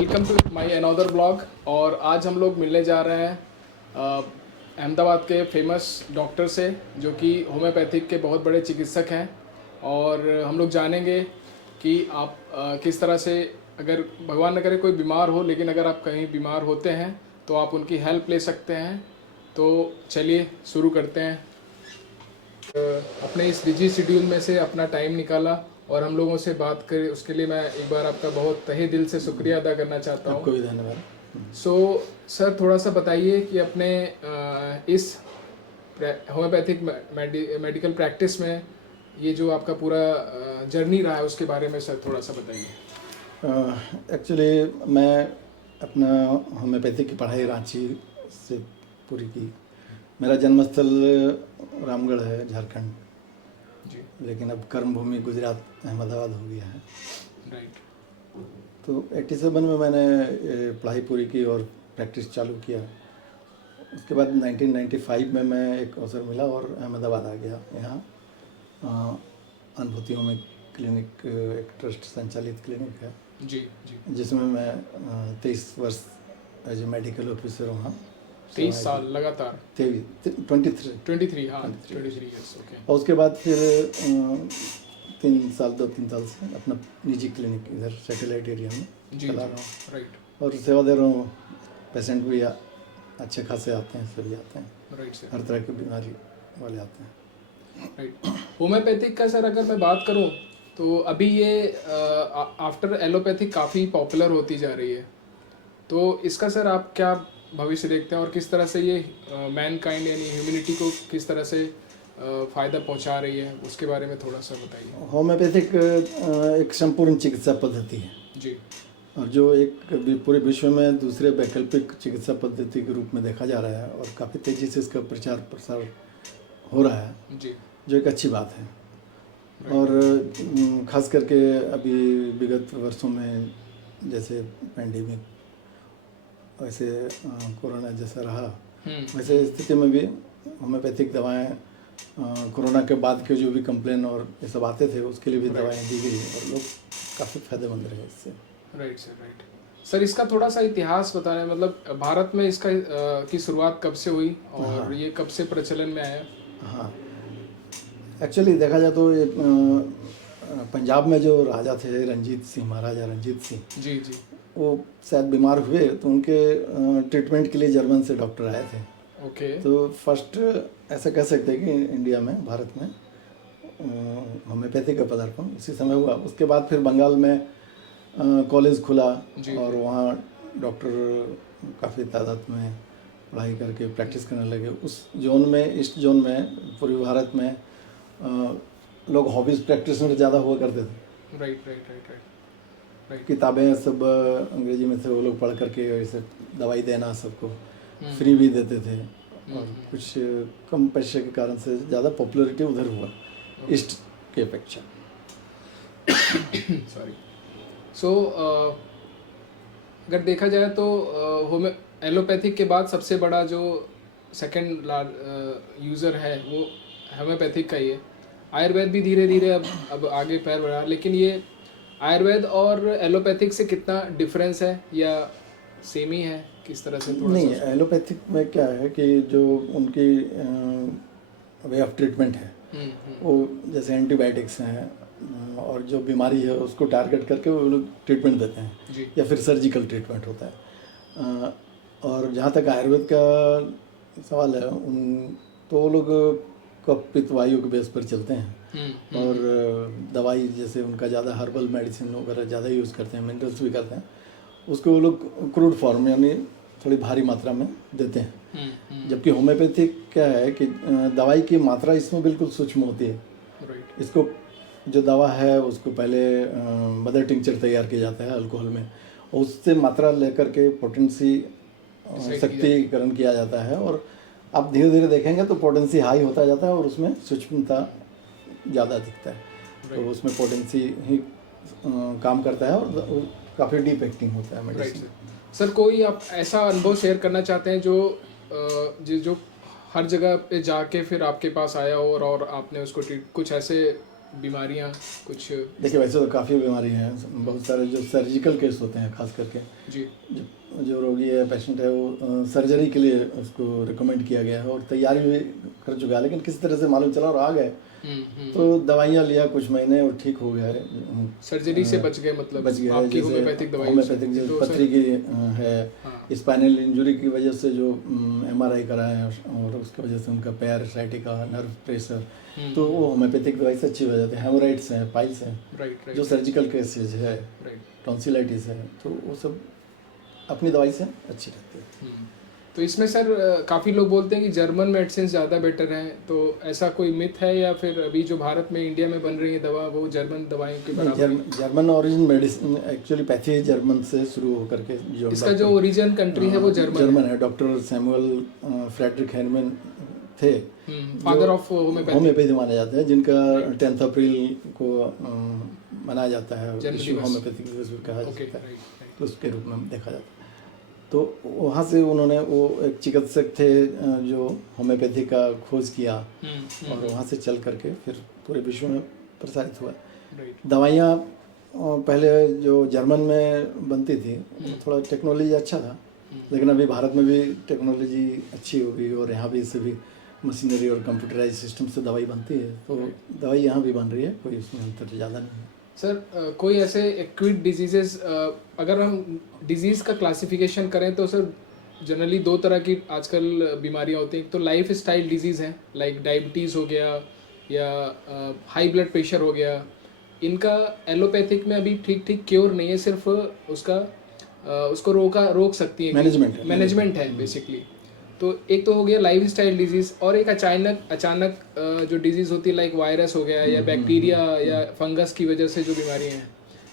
Welcome to my another blog. और आज हम लोग मिलने जा रहे हैं अहमदाबाद के फेमस डॉक्टर से, जो कि होम्योपैथिक के बहुत बड़े चिकित्सक हैं। और हम लोग जानेंगे कि आप किस तरह से, अगर भगवान न करे कोई बीमार हो, लेकिन अगर आप कहीं बीमार होते हैं तो आप उनकी हेल्प ले सकते हैं। तो चलिए शुरू करते हैं। अपने इस बिजी शेड्यूल में से अपना टाइम निकाला और हम लोगों से बात करें, उसके लिए मैं एक बार आपका बहुत तहे दिल से शुक्रिया अदा करना चाहता हूँ। आपको भी धन्यवाद। सर थोड़ा सा बताइए कि अपने इस होम्योपैथिक मेडिकल प्रैक्टिस में ये जो आपका पूरा जर्नी रहा है उसके बारे में सर थोड़ा सा बताइए। एक्चुअली मैं अपना होम्योपैथिक की पढ़ाई रांची से पूरी की। मेरा जन्मस्थल रामगढ़ है, झारखंड जी। लेकिन अब कर्मभूमि गुजरात अहमदाबाद हो गया है। राइट। तो 87 में मैंने पढ़ाई पूरी की और प्रैक्टिस चालू किया। उसके बाद 1995 में मैं एक अवसर मिला और अहमदाबाद आ गया। यहाँ अनुभूति होमिक क्लिनिक एक ट्रस्ट संचालित क्लिनिक है जी जी। जिसमें मैं 23 वर्ष एज ए मेडिकल ऑफिसर वहाँ 23 साल लगातार। 23 हाँ 23 ईयर्स। ओके। और उसके बाद फिर 2-3 साल से अपना निजी क्लिनिक इधर सैटेलाइट एरिया में चला रहा हूँ। राइट। और सेवा दे रहा हूँ। पेशेंट भी अच्छे खासे आते हैं, सभी आते हैं। Right sir. हर तरह की बीमारी वाले आते हैं। राइट। होम्योपैथिक का सर अगर मैं बात करूं तो अभी ये आफ्टर एलोपैथिक काफ़ी पॉपुलर होती जा रही है। तो इसका सर आप क्या भविष्य देखते हैं और किस तरह से ये मैनकाइंड यानी ह्यूमैनिटी को किस तरह से फ़ायदा पहुंचा रही है, उसके बारे में थोड़ा सा बताइए। होम्योपैथिक एक संपूर्ण चिकित्सा पद्धति है जी। और जो एक पूरे विश्व में दूसरे वैकल्पिक चिकित्सा पद्धति के रूप में देखा जा रहा है और काफ़ी तेज़ी से इसका प्रचार प्रसार हो रहा है जी, जो एक अच्छी बात है। और ख़ास करके अभी विगत वर्षों में जैसे पैंडेमिक, वैसे कोरोना जैसा रहा, वैसे स्थिति में भी होम्योपैथिक दवाएं कोरोना के बाद के जो भी कंप्लेन और ये सब आते थे उसके लिए भी दवाएं दी गई और लोग काफ़ी फायदेमंद रहे इससे। Right sir. राइट सर, इसका थोड़ा सा इतिहास बताएं, मतलब भारत में इसका की शुरुआत कब से हुई और ये कब से प्रचलन में आया। हाँ, एक्चुअली देखा जाए तो ये पंजाब में जो राजा थे रंजीत सिंह, महाराजा रंजीत सिंह जी जी, वो शायद बीमार हुए तो उनके ट्रीटमेंट के लिए जर्मन से डॉक्टर आए थे। ओके। तो फर्स्ट ऐसा कह सकते हैं कि इंडिया में, भारत में होम्योपैथी का पदार्पण उसी समय हुआ। उसके बाद फिर बंगाल में कॉलेज खुला और वहाँ डॉक्टर काफ़ी तादाद में पढ़ाई करके प्रैक्टिस करने लगे। उस जोन में, ईस्ट जोन में, पूर्वी भारत में लोग हॉबीज प्रैक्टिशनर ज़्यादा हुआ करते थे। Right right right right. किताबें सब अंग्रेजी में थे, वो लोग पढ़ करके ऐसे दवाई देना सबको फ्री भी देते थे और कुछ कम पैसे के कारण से ज़्यादा पॉपुलैरिटी उधर हुआ ईस्ट के अपेक्षा। सॉरी। सो अगर देखा जाए तो एलोपैथिक के बाद सबसे बड़ा जो सेकंड यूज़र है वो होम्योपैथिक का ही है। आयुर्वेद भी धीरे धीरे अब आगे पैर बढ़ा, लेकिन ये आयुर्वेद और एलोपैथिक से कितना डिफरेंस है या सेम ही है, किस तरह से? थोड़ा नहीं, एलोपैथिक में क्या है कि जो उनकी वे ऑफ ट्रीटमेंट है वो जैसे एंटीबायोटिक्स हैं और जो बीमारी है उसको टारगेट करके वो लोग ट्रीटमेंट देते हैं या फिर सर्जिकल ट्रीटमेंट होता है। और जहाँ तक आयुर्वेद का सवाल है, तो वो लोग कफ पित्त वायु के बेस पर चलते हैं और दवाई जैसे उनका ज़्यादा हर्बल मेडिसिन वगैरह ज़्यादा यूज़ करते हैं, मिनरल्स भी करते हैं, उसको वो लोग क्रूड फॉर्म यानी थोड़ी भारी मात्रा में देते हैं। जबकि होम्योपैथिक क्या है कि दवाई की मात्रा इसमें बिल्कुल सूक्ष्म होती है। इसको जो दवा है उसको पहले मदर टिंचर तैयार किया जाता है अल्कोहल में, और उससे मात्रा लेकर के पोटेंसी शक्तिकरण किया जाता है और आप धीरे धीरे देखेंगे तो पोटेंसी हाई होता जाता है और उसमें सूक्ष्मता ज़्यादा दिखता है। तो उसमें पोटेंसी ही काम करता है और काफ़ी डीप एक्टिंग होता है मेडिसिन। सर कोई आप ऐसा अनुभव शेयर करना चाहते हैं जो हर जगह पे जाके फिर आपके पास आया हो और आपने उसको कुछ ऐसे बीमारियां कुछ? देखिए वैसे तो काफ़ी बीमारी हैं, बहुत सारे जो सर्जिकल केस होते हैं खास करके, जी। जो रोगी है, पेशेंट है, वो सर्जरी के लिए उसको रिकमेंड किया गया है और तैयारी भी कर चुका है, लेकिन किसी तरह से मालूम चला और आ गए तो दवाइयाँ लिया कुछ महीने और ठीक हो गया है। सर्जरी से बच गए, मतलब बच गया है। आपकी जैसे होम्योपैथिक दवाई होम्योपैथिक जो तो पथरी की है, हाँ। स्पाइनल इंजरी की वजह से जो MRI कराए और उसकी वजह से उनका पैर, साइटिका, नर्व प्रेशर, तो वो होम्योपैथिक दवाई से अच्छी हो जाती है। हेमोराइड्स हैं, पाइल्स हैं, राइट जो सर्जिकल केसेज है, टॉन्सिलाइटिस है, तो वो सब अपनी दवाई से अच्छी रहती है। तो इसमें सर काफ़ी लोग बोलते हैं कि जर्मन मेडिसिन ज़्यादा बेटर हैं, तो ऐसा कोई मिथ है या फिर अभी जो भारत में, इंडिया में बन रही है दवा वो जर्मन दवाइयों के बराबर है? German origin medicine actually pathy German से शुरू होकर के जो इसका जो ओरिजिन कंट्री है वो जर्मन है। डॉक्टर सैमुअल फ्रेडरिक हेनमैन थे, फादर ऑफ होम्योपैथी माने जाते हैं, जिनका 10 अप्रैल को मनाया जाता है, विश्व होम्योपैथिक दिवस भी कहा जाता है, तो उसके रूप में देखा जाता है। तो वहाँ से उन्होंने, वो एक चिकित्सक थे जो होम्योपैथी का खोज किया और वहाँ से चल करके फिर पूरे विश्व में प्रसारित हुआ। दवाइयाँ पहले जो जर्मन में बनती थी थोड़ा टेक्नोलॉजी अच्छा था, लेकिन अभी भारत में भी टेक्नोलॉजी अच्छी हो गई और यहाँ भी सभी मशीनरी और कंप्यूटराइज सिस्टम से दवाई बनती है, तो दवाई यहाँ भी बन रही है, कोई उसमें अंतर ज़्यादा नहीं है। सर कोई ऐसे एक्यूट डिजीजेस, अगर हम डिजीज़ का क्लासिफिकेशन करें तो सर जनरली दो तरह की आजकल बीमारियां होती हैं। एक तो लाइफ स्टाइल डिजीज़ हैं, लाइक डायबिटीज़ हो गया या हाई ब्लड प्रेशर हो गया। इनका एलोपैथिक में अभी ठीक क्योर नहीं है, सिर्फ उसको रोक सकती है, मैनेजमेंट है बेसिकली। तो एक तो हो गया लाइफ स्टाइल डिजीज़, और एक अचानक जो डिजीज़ होती है लाइक वायरस हो गया या बैक्टीरिया या फंगस की वजह से जो बीमारियां हैं।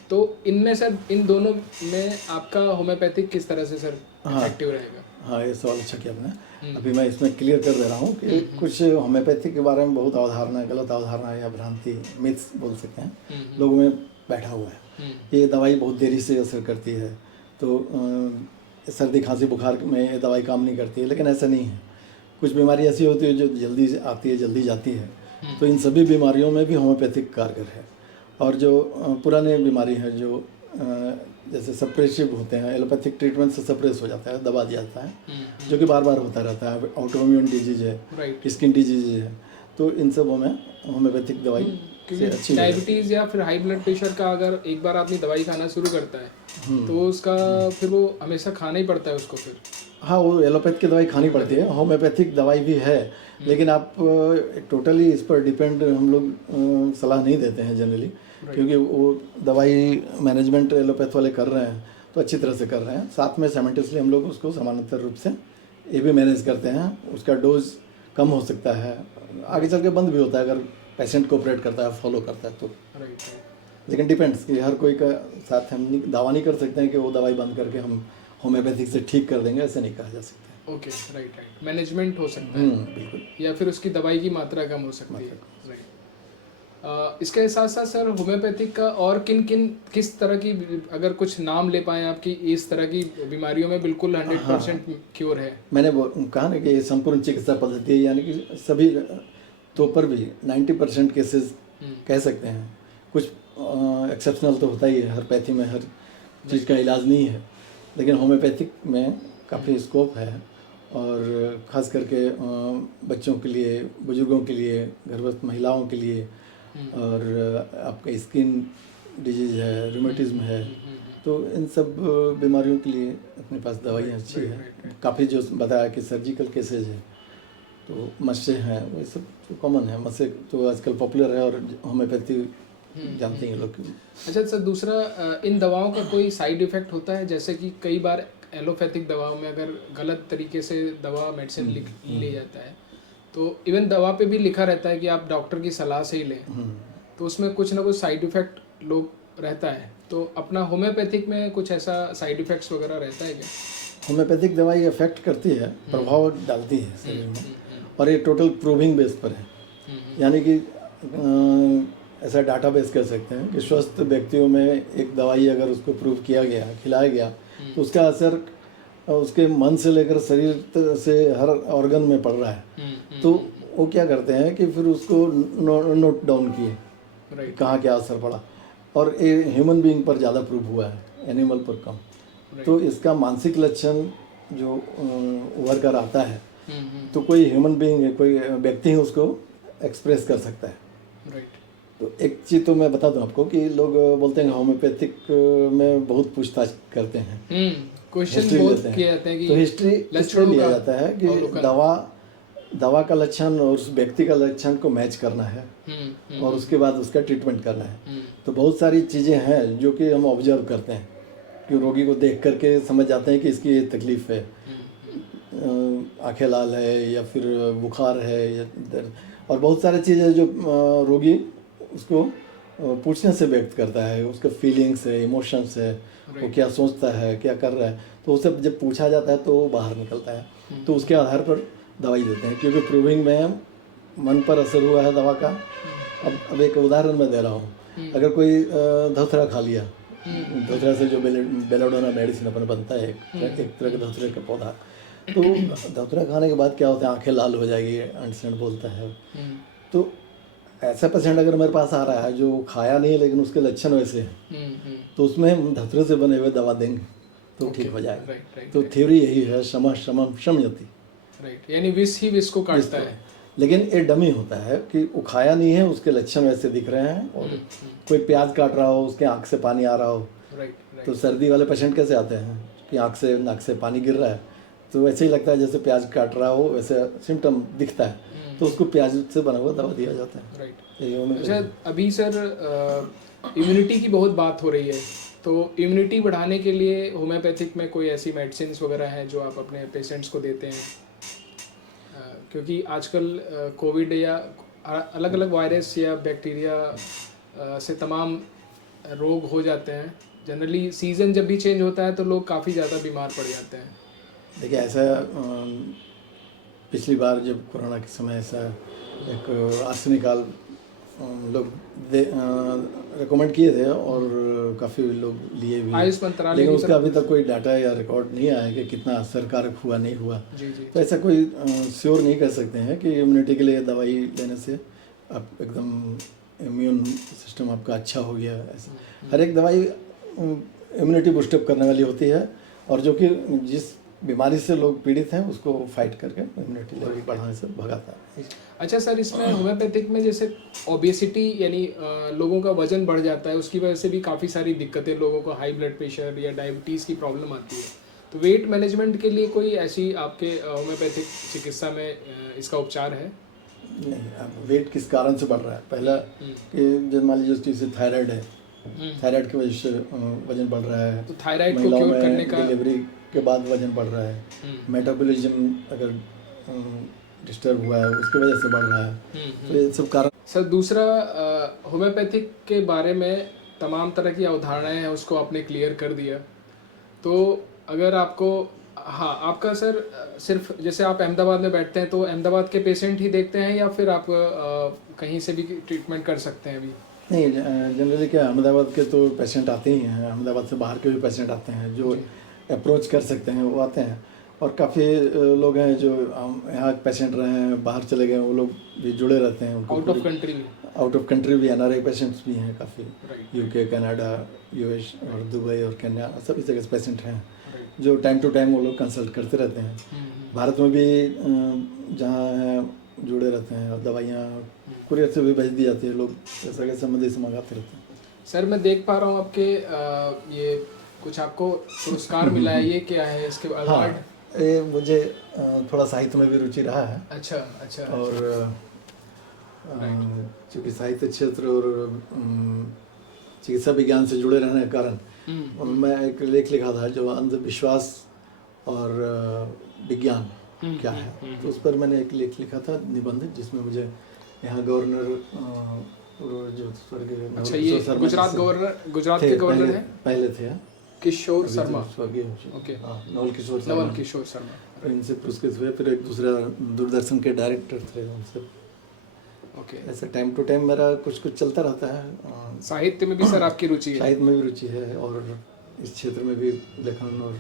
तो इनमें सर, इन दोनों में आपका होम्योपैथिक किस तरह से सर इफेक्टिव रहेगा? हाँ, ये सवाल अच्छा किया आपने। अभी मैं इसमें क्लियर कर दे रहा हूँ कि कुछ होम्योपैथिक के बारे में बहुत अवधारणा, गलत अवधारणा या भ्रांति, मिथ्स बोल सकते हैं, लोगों में बैठा हुआ है। ये दवाई बहुत देरी से असर करती है, तो सर्दी खांसी बुखार में ये दवाई काम नहीं करती है, लेकिन ऐसा नहीं है। कुछ बीमारी ऐसी होती है जो जल्दी आती है, जल्दी जाती है, तो इन सभी बीमारियों में भी होम्योपैथिक कारगर है। और जो पुराने बीमारी हैं, जो जैसे सप्रेसिव होते हैं, एलोपैथिक ट्रीटमेंट से सप्रेस हो जाता है, दबा दिया जाता है, जो कि बार बार होता रहता है। ऑटोइम्यून डिजीज है, स्किन डिजीज है, तो इन सबों में होम्योपैथिक दवाई से अच्छी। डायबिटीज़ या फिर हाई ब्लड प्रेशर का अगर एक बार आदमी दवाई खाना शुरू करता है तो उसका फिर वो हमेशा खाना ही पड़ता है उसको फिर। हाँ, वो एलोपैथ की दवाई खानी पड़ती है, होम्योपैथिक दवाई भी है, लेकिन आप टोटली इस पर डिपेंड हम लोग सलाह नहीं देते हैं जनरली, क्योंकि वो दवाई मैनेजमेंट एलोपैथ वाले कर रहे हैं तो अच्छी तरह से कर रहे हैं। साथ में साइमल्टेनियसली हम लोग उसको समानांतर रूप से ये भी मैनेज करते हैं। उसका डोज कम हो सकता है, आगे चल के बंद भी होता है अगर पेशेंट कोऑपरेट करता है, फॉलो करता है तो। लेकिन डिपेंड्स कि हर कोई का साथ हम दावा नहीं कर सकते हैं कि वो दवाई बंद करके हम होम्योपैथिक से ठीक कर देंगे, ऐसे नहीं कहा जा सकता। Okay, right. मैनेजमेंट हो सकता है, बिल्कुल, या फिर उसकी दवाई की मात्रा कम हो सकती है, राइट। इसके साथ साथ सर होम्योपैथिक का और किस तरह की, अगर कुछ नाम ले पाएँ आपकी, इस तरह की बीमारियों में बिल्कुल 100% क्योर है? मैंने कहा ना कि ये संपूर्ण चिकित्सा पद्धति है, यानी कि सभी तो पर भी 90% केसेस कह सकते हैं। कुछ एक्सेप्शनल तो होता ही है, हर पैथी में हर चीज़ का इलाज नहीं है, लेकिन होम्योपैथिक में काफ़ी स्कोप है। और ख़ास करके बच्चों के लिए, बुजुर्गों के लिए, गर्भवती महिलाओं के लिए, और आपका स्किन डिजीज़ है, रूमेटिज्म है, तो इन सब बीमारियों के लिए अपने पास दवाइयाँ अच्छी है। काफ़ी जो बताया कि सर्जिकल केसेज है, तो मस्से हैं, वो सब जो कॉमन है, मस्से तो आजकल पॉपुलर है और होम्योपैथी जानते हैं लोग। अच्छा सर, दूसरा, इन दवाओं का कोई साइड इफ़ेक्ट होता है? जैसे कि कई बार एलोपैथिक दवाओं में अगर गलत तरीके से दवा मेडिसिन ले जाता है, तो इवन दवा पे भी लिखा रहता है कि आप डॉक्टर की सलाह से ही लें, तो उसमें कुछ ना कुछ साइड इफ़ेक्ट लोग रहता है। तो अपना होम्योपैथिक में कुछ ऐसा साइड इफ़ेक्ट्स वगैरह रहता है क्या? होम्योपैथिक दवाई इफेक्ट करती है, प्रभाव डालती है शरीर में, और ये टोटल प्रूविंग बेस पर है। यानी कि ऐसा डाटाबेस कह सकते हैं कि स्वस्थ व्यक्तियों में एक दवाई अगर उसको प्रूव किया गया, खिलाया गया, तो उसका असर उसके मन से लेकर शरीर से हर ऑर्गन में पड़ रहा है। तो वो क्या करते हैं कि फिर उसको नोट डाउन किए राइट। कहाँ क्या असर पड़ा। और ये ह्यूमन बीइंग पर ज़्यादा प्रूव हुआ है, एनिमल पर कम। तो इसका मानसिक लक्षण जो उभर कर आता है, तो कोई ह्यूमन बीइंग है, कोई व्यक्ति है, उसको एक्सप्रेस कर सकता है। राइट। तो एक चीज़ तो मैं बता दूं आपको कि लोग बोलते हैं होम्योपैथिक में बहुत पूछताछ करते हैं, क्वेश्चन हिस्ट्री बहुत लेते किए हैं। जाते हैं कि तो हिस्ट्री इसलिए लक्षणों लिया का जाता है कि अवलोकन। दवा का लक्षण और उस व्यक्ति का लक्षण को मैच करना है और उसके बाद उसका ट्रीटमेंट करना है। तो बहुत सारी चीज़ें हैं जो कि हम ऑब्जर्व करते हैं कि रोगी को देख करके समझ जाते हैं कि इसकी ये तकलीफ़ है, आंखें लाल है या फिर बुखार है या दर्द, और बहुत सारी चीज़ें जो रोगी उसको पूछने से व्यक्त करता है, उसका फीलिंग्स है, इमोशंस है, वो क्या सोचता है, क्या कर रहा है, तो उसे जब पूछा जाता है तो वो बाहर निकलता है। तो उसके आधार पर दवाई देते हैं, क्योंकि प्रूविंग में मन पर असर हुआ है दवा का। अब एक उदाहरण मैं दे रहा हूँ, अगर कोई धोथरा खा लिया, धोथरा से जो बेलाडोना मेडिसिन अपन बनता है, एक तरह का धोथरे का पौधा, तो धोथरा खाने के बाद क्या होता है, आंखें लाल हो जाएगी, अंट बोलता है। तो ऐसा पेशेंट अगर मेरे पास आ रहा है जो खाया नहीं है लेकिन उसके लक्षण वैसे हैं, तो उसमें हम धतरे से बने हुए दवा देंगे तो ठीक हो जाएगा। तो थ्योरी यही है, शम शमम शमयति। राइट, यानी विष ही विष को काटता है। लेकिन ये डमी होता है कि वो खाया नहीं है, उसके लक्षण वैसे दिख रहे हैं, और कोई प्याज काट रहा हो, उसके आँख से पानी आ रहा हो। तो सर्दी वाले पेशेंट कैसे आते हैं कि आँख से नाक से पानी गिर रहा है, तो वैसे ही लगता है जैसे प्याज काट रहा हो, वैसे सिम्टम दिखता है, तो उसको प्याज से बना हुआ दवा दिया जाता है। राइट। अच्छा, अभी सर इम्यूनिटी की बहुत बात हो रही है, तो इम्यूनिटी बढ़ाने के लिए होम्योपैथिक में कोई ऐसी मेडिसिन वगैरह हैं जो आप अपने पेशेंट्स को देते हैं? क्योंकि आजकल कोविड या अलग अलग वायरस या बैक्टीरिया से तमाम रोग हो जाते हैं। जनरली सीज़न जब भी चेंज होता है तो लोग काफ़ी ज़्यादा बीमार पड़ जाते हैं। देखिए, ऐसा पिछली बार जब कोरोना के समय ऐसा एक आर्सेनिक काल लोग रिकमेंड किए थे और काफ़ी लोग लिए भी, आयुष मंत्रालय, लेकिन उसका अभी तक कोई डाटा या रिकॉर्ड नहीं आया कि कितना असरकारक हुआ नहीं हुआ। जी। तो ऐसा कोई श्योर नहीं कर सकते हैं कि इम्यूनिटी के लिए दवाई लेने से आप एकदम इम्यून सिस्टम आपका अच्छा हो गया। ऐसा हर एक दवाई इम्यूनिटी बूस्टअप करने वाली होती है, और जो कि जिस बीमारी से लोग पीड़ित हैं उसको फाइट करके इम्यूनिटी लेवल बढ़ाने से भगाता है। अच्छा सर, इसमें होम्योपैथिक में जैसे ओबेसिटी यानी लोगों का वजन बढ़ जाता है, उसकी वजह से भी काफ़ी सारी दिक्कतें, लोगों को हाई ब्लड प्रेशर या डायबिटीज़ की प्रॉब्लम आती है, तो वेट मैनेजमेंट के लिए कोई ऐसी आपके होम्योपैथिक चिकित्सा में इसका उपचार है? नहीं, अब वेट किस कारण से बढ़ रहा है, पहला कि जब मान लीजिए जैसे थायराइड है, थायराइड की वजह से वजन बढ़ रहा है, तो थायराइड को क्योर करने का, डिलीवरी के बाद वजन बढ़ रहा है, मेटाबॉलिज्म अगर डिस्टर्ब हुआ है उसकी वजह से बढ़ रहा है, तो ये सब कारण। सर दूसरा, होम्योपैथिक के बारे में तमाम तरह की अवधारणाएं हैं, उसको आपने क्लियर कर दिया। तो अगर आपको, हाँ, आपका सर सिर्फ जैसे आप अहमदाबाद में बैठते हैं तो अहमदाबाद के पेशेंट ही देखते हैं या फिर आप कहीं से भी ट्रीटमेंट कर सकते हैं अभी? नहीं, जनरली क्या अहमदाबाद के तो पेशेंट आते ही हैं, अहमदाबाद से बाहर के भी पेशेंट आते हैं जो अप्रोच कर सकते हैं, वो आते हैं। और काफ़ी लोग हैं जो यहाँ पेशेंट रहे हैं, बाहर चले गए, वो लोग भी जुड़े रहते हैं। Out of country? Out of country भी NRI पेशेंट्स भी हैं काफ़ी, UK, कनाडा, US और दुबई और केन्या, सभी जगह से पेशेंट हैं जो टाइम टू टाइम वो लोग कंसल्ट करते रहते हैं। भारत में भी जहाँ हैं जुड़े रहते हैं, और दवाइयाँ कुरियर से भी भेज दी जाती है, लोग सगे संबंधी से मंगाते रहते हैं। सर मैं देख पा रहा हूँ आपके ये कुछ आपको पुरस्कार मिला है, ये क्या है इसके अवार्ड? हाँ, ये मुझे थोड़ा साहित्य में भी रुचि रहा है। अच्छा। और चूँकि साहित्य क्षेत्र और चिकित्सा विज्ञान से जुड़े रहने के कारण मैं एक लेख लिखा था जो अंधविश्वास और विज्ञान क्या है, तो उस पर मैंने एक लेख लिखा था, निबंध, जिसमें मुझे यहाँ गवर्नर जो स्वर्गीय, अच्छा, ये गुजरात के गवर्नर हैं, पहले थे किशोर शर्मा, स्वर्गीय, ओके, नवल किशोर शर्मा, इनसे पुरस्कृत हुए। फिर एक दूसरा दूरदर्शन के डायरेक्टर थे, उनसे। ओके, ऐसे टाइम टू टाइम मेरा कुछ चलता रहता है। साहित्य में भी सर आपकी रुचि है? साहित्य में भी रुचि है, और इस क्षेत्र में भी लेखन, और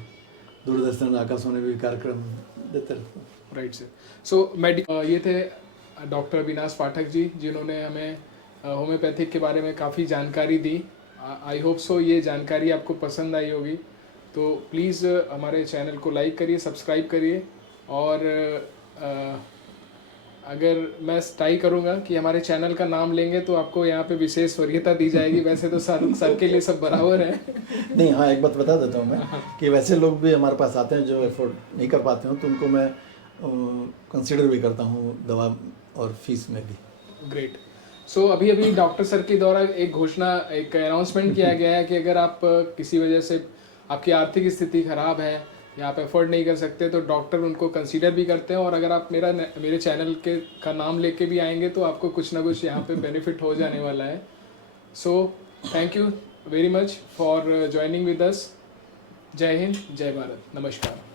दूरदर्शन, आकाशवाणी भी कार्यक्रम देते रहते हैं। Right sir. सो ये थे डॉक्टर अविनाश पाठक जी, जिन्होंने हमें होम्योपैथिक के बारे में काफ़ी जानकारी दी। आई होप सो ये जानकारी आपको पसंद आई होगी। तो प्लीज़ हमारे चैनल को लाइक करिए, सब्सक्राइब करिए। और अगर मैं ट्राई करूँगा कि हमारे चैनल का नाम लेंगे तो आपको यहाँ पे विशेष वरीयता दी जाएगी। वैसे तो सर के लिए सब बराबर है। नहीं, हाँ, एक बात बता देता हूँ मैं कि वैसे लोग भी हमारे पास आते हैं जो एफोर्ड नहीं कर पाते हो, तो उनको मैं कंसिडर भी करता हूँ दवा और फीस में भी। ग्रेट। सो अभी अभी डॉक्टर सर के द्वारा एक घोषणा, एक अनाउंसमेंट किया गया है कि अगर आप किसी वजह से आपकी आर्थिक स्थिति खराब है या आप अफोर्ड नहीं कर सकते तो डॉक्टर उनको कंसीडर भी करते हैं। और अगर आप मेरे चैनल का नाम लेके भी आएंगे तो आपको कुछ ना कुछ यहाँ पे बेनिफिट हो जाने वाला है। So thank you very much for joining with us. जय हिंद, जय भारत, नमस्कार।